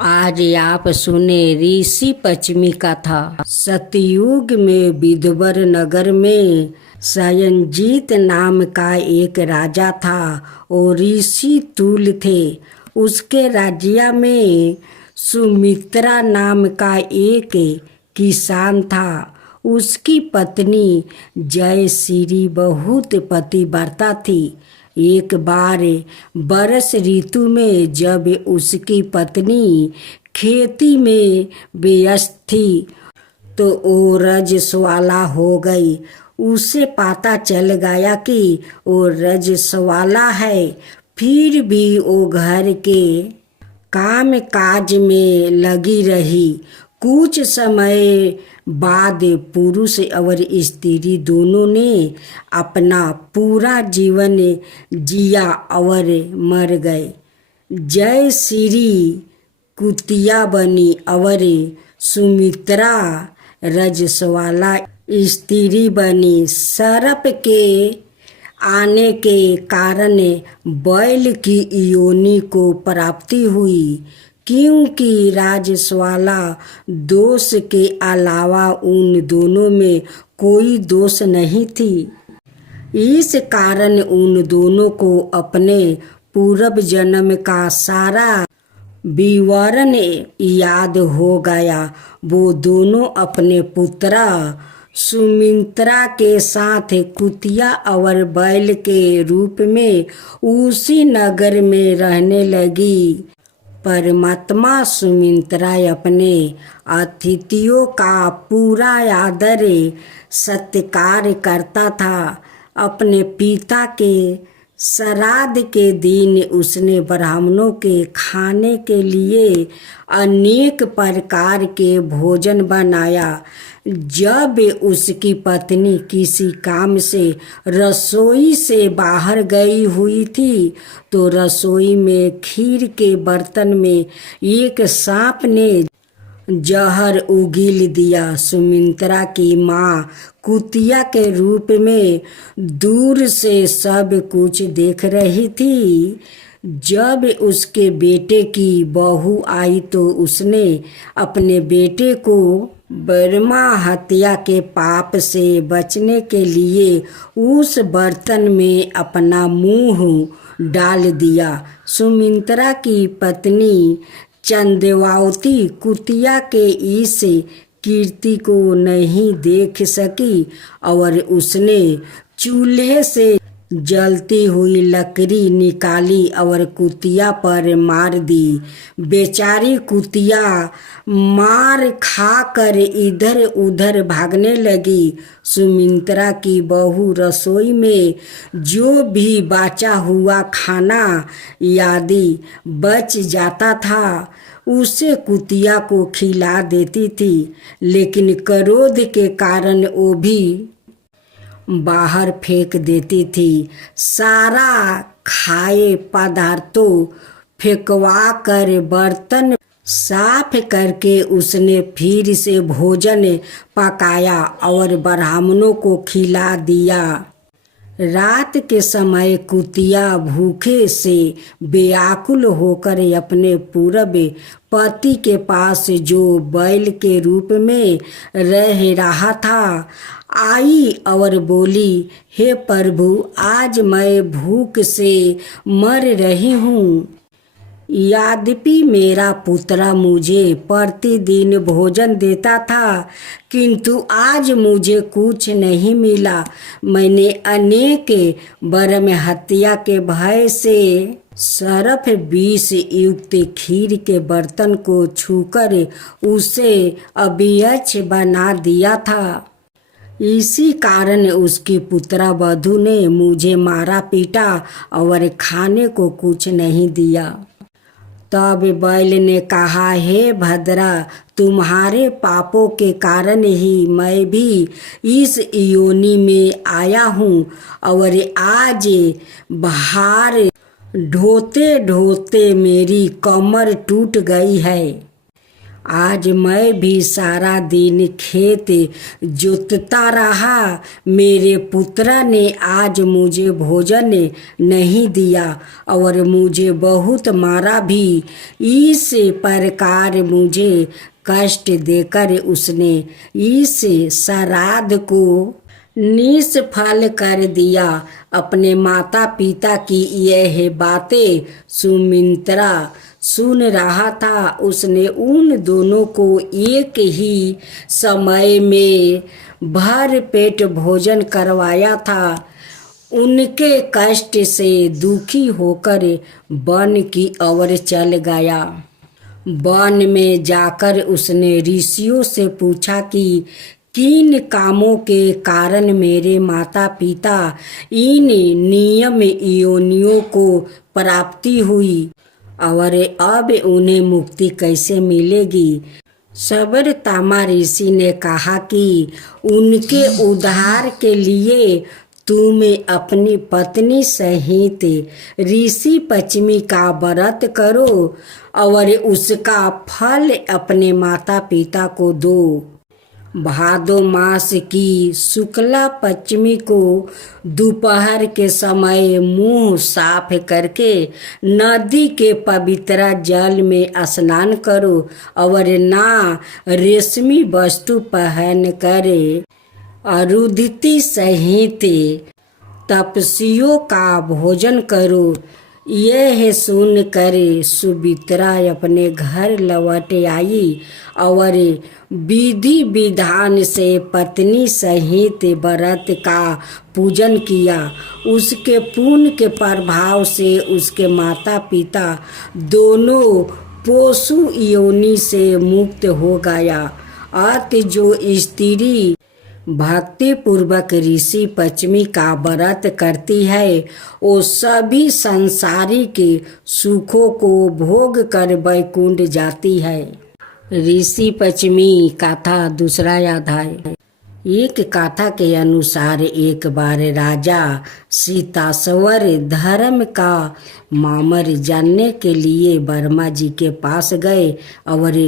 आज आप सुने ऋषि पश्चिमी कथा। सतयुग में विदुबर नगर में सयंजीत नाम का एक राजा था और ऋषि तुल थे। उसके राज्य में सुमित्रा नाम का एक किसान था। उसकी पत्नी जयश्री बहुत पतिव्रता थी। एक बार बरस ऋतु में जब उसकी पत्नी खेती में व्यस्त थी तो वो रजस्वाला हो गई। उसे पता चल गया कि वो रजस्वाला है, फिर भी वो घर के काम काज में लगी रही। कुछ समय बाद पुरुष और स्त्री दोनों ने अपना पूरा जीवन जिया और मर गए। जय श्री कुतिया बनी और सुमित्रा रजस्वाला स्त्री बनी। सर्प के आने के कारण बैल की योनि को प्राप्ति हुई, क्योंकि राजस्वाला दोष के अलावा उन दोनों में कोई दोष नहीं थी। इस कारण उन दोनों को अपने पूर्व जन्म का सारा विवरण याद हो गया। वो दोनों अपने पुत्र सुमित्रा के साथ कुतिया और बैल के रूप में उसी नगर में रहने लगी। परमात्मा सुमित्रा अपने अतिथियों का पूरा आदर सत्कार करता था। अपने पिता के श्राद्ध के दिन उसने ब्राह्मणों के खाने के लिए अनेक प्रकार के भोजन बनाया। जब उसकी पत्नी किसी काम से रसोई से बाहर गई हुई थी तो रसोई में खीर के बर्तन में एक सांप ने जहर उगील दिया। सुमित्रा की माँ कुतिया के रूप में दूर से सब कुछ देख रही थी। जब उसके बेटे की बहू आई तो उसने अपने बेटे को ब्रह्मा हत्या के पाप से बचने के लिए उस बर्तन में अपना मुंह डाल दिया। सुमित्रा की पत्नी चंद्रावती कुतिया के इस कीर्ति को नहीं देख सकी और उसने चूल्हे से जलती हुई लकड़ी निकाली और कुतिया पर मार दी। बेचारी कुतिया मार खाकर इधर उधर भागने लगी। सुमित्रा की बहू रसोई में जो भी बचा हुआ खाना यदि बच जाता था उसे कुतिया को खिला देती थी, लेकिन क्रोध के कारण वो भी बाहर फेंक देती थी। सारा खाए पदार्थों फेंकवा कर बर्तन साफ करके उसने फिर से भोजन पकाया और ब्राह्मणों को खिला दिया। रात के समय कुतिया भूखे से व्याकुल होकर अपने पूर्व पति के पास जो बैल के रूप में रह रहा था आई और बोली, हे प्रभु, आज मैं भूख से मर रही हूँ। यद्यपि मेरा पुत्र मुझे प्रतिदिन भोजन देता था, किंतु आज मुझे कुछ नहीं मिला। मैंने अनेक ब्रह्म हत्या के भय से सर्प विष युक्त खीर के बर्तन को छूकर उसे अभ्यक्ष बना दिया था। इसी कारण उसकी पुत्र वधू ने मुझे मारा पीटा और खाने को कुछ नहीं दिया। तब बैल ने कहा, हे भद्रा, तुम्हारे पापों के कारण ही मैं भी इस योनि में आया हूँ और आज भार ढोते ढोते मेरी कमर टूट गई है। आज मैं भी सारा दिन खेत जोतता रहा, मेरे पुत्रा ने आज मुझे भोजन नहीं दिया और मुझे बहुत मारा भी। इस प्रकार मुझे कष्ट देकर उसने इस श्राद्ध को निष्फल कर दिया। अपने माता पिता की यह बातें सुमित्रा सुन रहा था। उसने उन दोनों को एक ही समय में भर पेट भोजन करवाया था। उनके कष्ट से दुखी होकर वन की ओर चल गया। वन में जाकर उसने ऋषियों से पूछा कि किन कामों के कारण मेरे माता पिता इन नियम योनियों को प्राप्ति हुई और अब उन्हें मुक्ति कैसे मिलेगी। सबरतामा ऋषि ने कहा कि उनके उद्धार के लिए तुम अपनी पत्नी सहित ऋषि पश्चिमी का व्रत करो और उसका फल अपने माता पिता को दो। भादो मास की शुक्ला पश्चिमी को दोपहर के समय मुंह साफ करके नदी के पवित्र जल में स्नान करो और ना रेशमी वस्तु पहन करे अरुधिति सहित तपस्वियों का भोजन करो। यह सुनकर सुमित्रा अपने घर लौट आई और विधि विधान से पत्नी सहित व्रत का पूजन किया। उसके पुण्य के प्रभाव से उसके माता पिता दोनों पशु योनि से मुक्त हो गया। अत जो स्त्री भक्ति पूर्वक ऋषि पश्चिमी का व्रत करती है वो सभी सांसारिक सुखों को भोग कर वैकुंठ जाती है। ऋषि पश्चिमी गाथा दूसरा अध्याय। एक गाथा के अनुसार एक बार राजा सीताश्वर धर्म का मामर जानने के लिए ब्रह्मा जी के पास गए और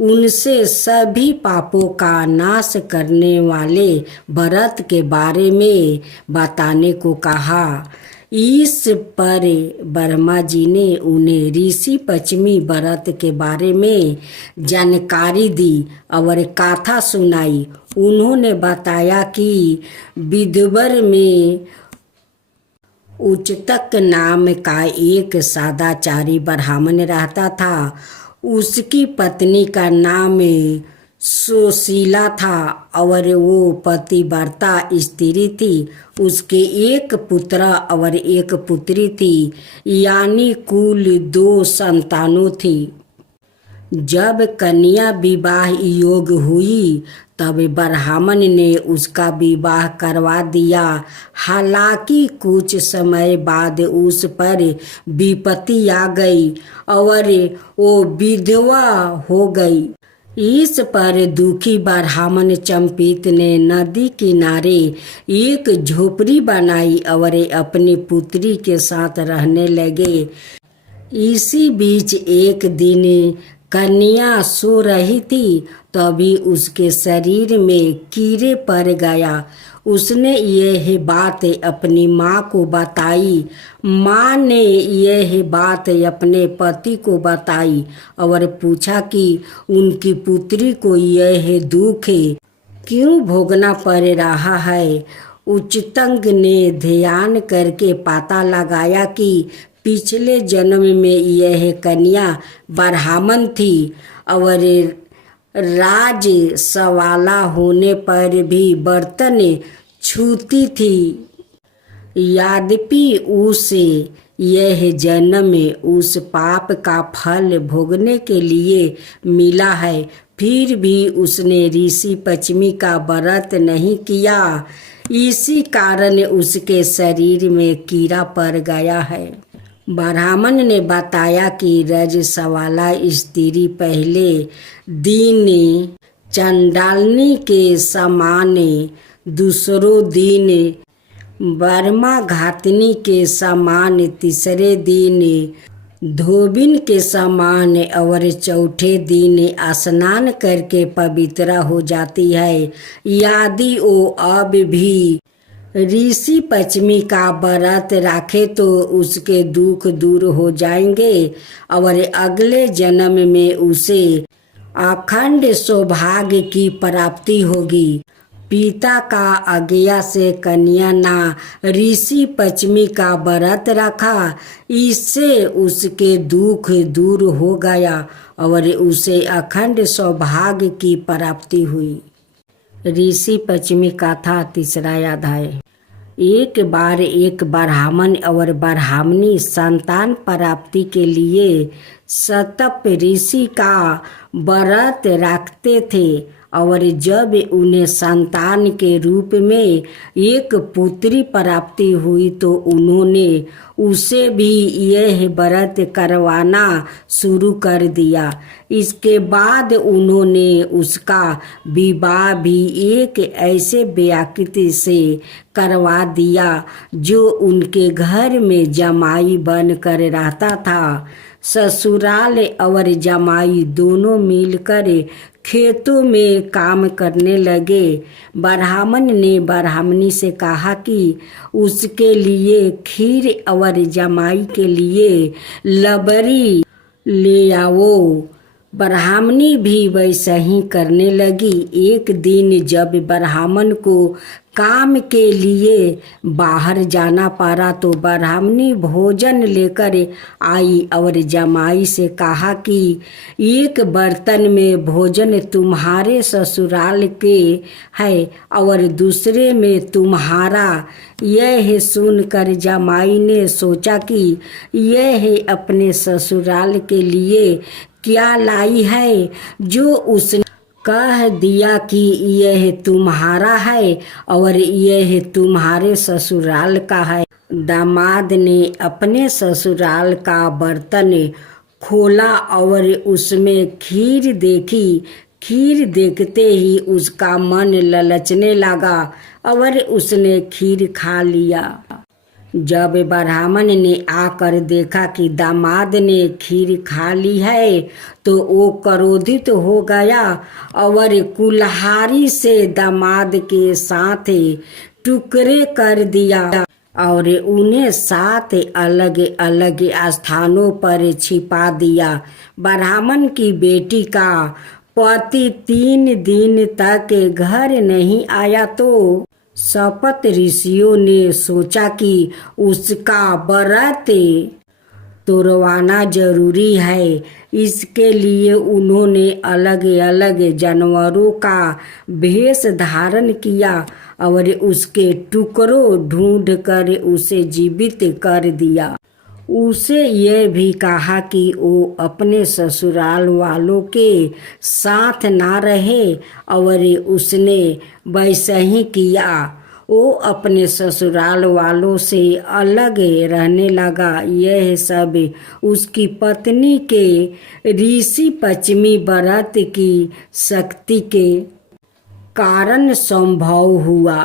उनसे सभी पापों का नाश करने वाले व्रत के बारे में बताने को कहा। इस पर ब्रह्मा जी ने उन्हें ऋषि पश्चिमी व्रत के बारे में जानकारी दी और कथा सुनाई। उन्होंने बताया कि विदर्भ में उच्चतक नाम का एक सदाचारी ब्राह्मण रहता था। उसकी पत्नी का नाम सुशीला था और वो पतिव्रता स्त्री थी। उसके एक पुत्र और एक पुत्री थी, यानी कुल 2 संतानों थी। जब कन्या विवाह योग हुई तब ब्राह्मण ने उसका विवाह करवा दिया। हालांकि कुछ समय बाद उस पर विपत्ति आ गई और वो विधवा हो गई। इस पर दुखी ब्राह्मण चंपित ने नदी किनारे एक झोपड़ी बनाई और अपनी पुत्री के साथ रहने लगे। इसी बीच एक दिन कन्या सो रही थी, तभी उसके शरीर में कीड़े पड़ गया। उसने यह बात अपनी माँ को बताई। माँ ने यह बात अपने पति को बताई और पूछा कि उनकी पुत्री को यह दुख क्यों भोगना पड़ रहा है। उच्चतंग ने ध्यान करके पता लगाया कि पिछले जन्म में यह कन्या ब्राह्मण थी और राज सवाला होने पर भी बर्तन छूती थी। यद्यपि उसे यह जन्म उस पाप का फल भोगने के लिए मिला है, फिर भी उसने ऋषि पश्चिमी का व्रत नहीं किया। इसी कारण उसके शरीर में कीड़ा पड़ गया है। ब्राह्मण ने बताया कि रजस्वला स्त्री पहले दिन चंडालनी के समान, दूसरों दिन ब्रह्मा घातनी के समान, तीसरे दिन धोबिन के समान और चौथे दिन स्नान करके पवित्र हो जाती है। यदि वो अब भी ऋषि पश्चिमी का व्रत राखे तो उसके दुख दूर हो जाएंगे और अगले जन्म में उसे अखंड सौभाग्य की प्राप्ति होगी। पिता का आज्ञा से कन्या ने ऋषि पश्चिमी का व्रत रखा, इससे उसके दुख दूर हो गया और उसे अखंड सौभाग्य की प्राप्ति हुई। ऋषि पश्चिमी कथा तीसरा अध्याय। एक बार एक ब्राह्मण और ब्राह्मणी संतान प्राप्ति के लिए सतप ऋषि का व्रत रखते थे और जब उन्हें संतान के रूप में एक पुत्री प्राप्ति हुई तो उन्होंने उसे भी यह व्रत करवाना शुरू कर दिया। इसके बाद उन्होंने उसका विवाह भी एक ऐसे व्यक्ति से करवा दिया जो उनके घर में जमाई बनकर रहता था। ससुराल और जमाई दोनों मिलकर खेतों में काम करने लगे। ब्राह्मण ने ब्राह्मणी से कहा कि उसके लिए खीर और जमाई के लिए लबरी ले आओ। ब्राह्मणी भी वैसा ही करने लगी। एक दिन जब ब्राह्मण को काम के लिए बाहर जाना पड़ा तो ब्राह्मणी भोजन लेकर आई और जमाई से कहा कि एक बर्तन में भोजन तुम्हारे ससुराल के है और दूसरे में तुम्हारा। यह सुनकर जमाई ने सोचा कि यह अपने ससुराल के लिए क्या लाई है जो उसने कह दिया कि यह तुम्हारा है और यह तुम्हारे ससुराल का है। दामाद ने अपने ससुराल का बर्तन खोला और उसमें खीर देखी। खीर देखते ही उसका मन ललचने लगा और उसने खीर खा लिया। जब ब्राह्मण ने आकर देखा कि दामाद ने खीर खा ली है तो वो क्रोधित हो गया और कुल्हाड़ी से दामाद के साथ टुकड़े कर दिया और उन्हें 7 अलग अलग स्थानों पर छिपा दिया। ब्राह्मण की बेटी का पति 3 दिन तक घर नहीं आया तो सपत ऋषियों ने सोचा कि उसका व्रत तोड़वाना जरूरी है। इसके लिए उन्होंने अलग अलग जानवरों का भेष धारण किया और उसके टुकड़ों ढूंढकर उसे जीवित कर दिया। उसे यह भी कहा कि वो अपने ससुराल वालों के साथ ना रहे और उसने वैसा ही किया। वो अपने ससुराल वालों से अलग रहने लगा। यह सब उसकी पत्नी के ऋषि पश्चिमी व्रत की शक्ति के कारण संभव हुआ।